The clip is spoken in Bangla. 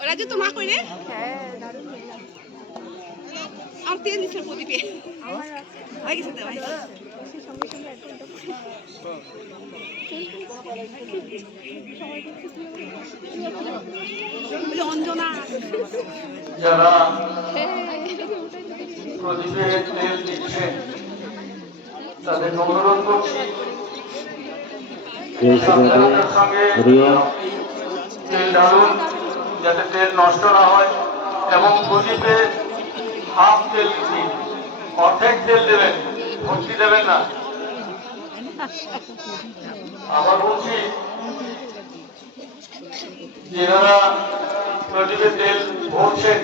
ওরা যে তোমা কইরে আর তেল দিছে প্রদীপে আমার গেছে তো ভাই সঙ্গে সঙ্গে একদম অঞ্জনা যারা প্রদীপে তেল দিচ্ছে তাদেরকে অনুরোধ করছি সাবধানতার সঙ্গে তেল ঢালুন যাতে তেল নষ্ট না হয় এবং প্রদীপে হাফ তেল দিন, অর্ধেক তেল দেবেন, ভর্তি দেবেন না। আবার বলছি যারা প্রদীপে তেল ভরছেন